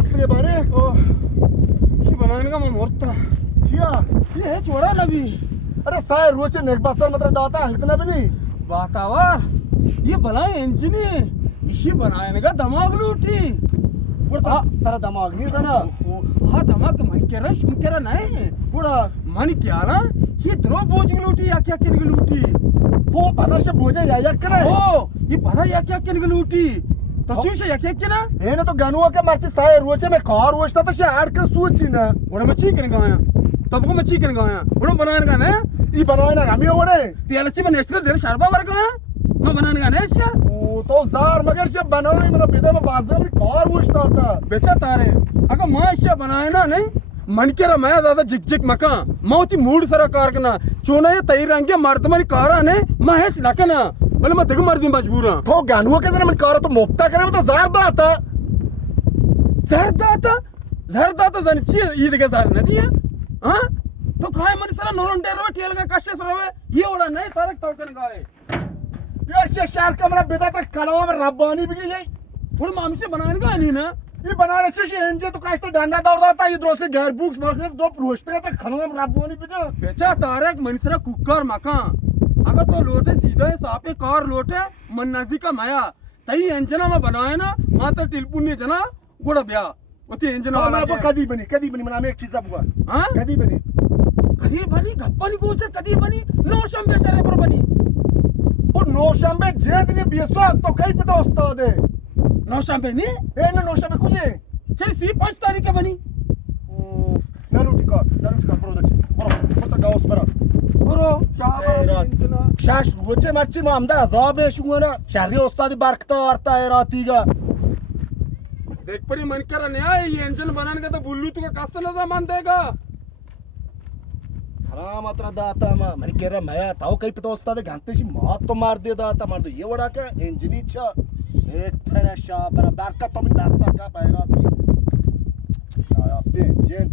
मस्त के बारे की बनाने का मैं मोरता छिया ये है छोड़ा ना भी अरे साय रोज से नेक बसर मतलब दाता इतना भी नहीं बातावर ये भला इंजन है इसी बनाने का दिमाग लूटी बुढ़ा तेरा दिमाग नहीं था ना हाँ दिमाग मन कह रहा शुम कह रहा नहीं बुढ़ा मन क्या ना ये द्रो बोझ की लूटी या क्या क्या लूटी वो पता से बोझे या करे ओ ये पता या क्या क्या लूटी तो चीज या क्या ना ये ना तो गनुआ के मर्ची साय रोज में कार रोजता तो शायद के सोची ना बड़ा मैं चिकन खाया तब को मैं चिकन खाया बड़ा बनाने का ना ये बनाए ना हम ही ओरे तेलची में नेक्स्ट देर शरबा वर्ग है मैं बनाने का नहीं क्या ओ तो जार मगर से बनावे मेरा बेटा में बाजार में कार रोजता था बेचा तारे अगर मैं इसे बनाए ना नहीं मन के मैं दादा जिक जिक मका मौती मूड सरा कार करना चोना ये तई रंगे मर्दमनी कारा ने मैं हेच लकना बोले मैं देखो मर्दी मजबूर हूं तो गनुआ के जरा मन कार तो मुफ्ता करे में तो जार दाता जनची ईद के जार नदी है हां तो काय मन सरा नोरन टेरो ठेल का कष्ट सरवे ये ओड़ा नहीं तारक तौकन गावे यार से शार का मेरा बेटा तक कलवा में रब्बानी भी गई फुल माम से बनाने का नहीं ना ये बनाने से एंजे तो कास्ट डंडा दौड़ता ये द्रोसे घर बुक्स बसने दो रोस्टे तक खनवा में रब्बानी भी जो बेचा तारक मन सरा कुकर मका अगर तो लोटे सीधा सापे कार लोटे मन नजी का माया तई इंजना में बनाए ना माता टिलपुनी जना गोड़ा ब्या ओती इंजना वाला अब कदी बनी मना में एक चीज अब हुआ हां कदी बनी गप्पनी को से कदी बनी नो शंबे शरे पर बनी वो नो शंबे जेद ने बेसो तो कई पता उस्ताद है नो शंबे नी ए नो शंबे कुजे चल सी 5 तारीख के बनी नारुटिका ब्रो तो गाउस बरा ब्रो शाबाश शाश रोचे मर्ची मामदा अजाब है शुगना शहरी उस्ताद बरकता वार्ता है रातीगा देख परी मन करा नहीं ये इंजन बनाने का तो बुल्लू तू का कासा ना मान देगा खरा मात्र दाता मन कह रहा मैं ताऊ कई पता उस्ताद घंटे सी मात तो मार दे दाता मार दो ये वड़ा का इंजनी छ एक तरह शाह बराबर का तो मैं दासा का पैरा थी आया पे इंजन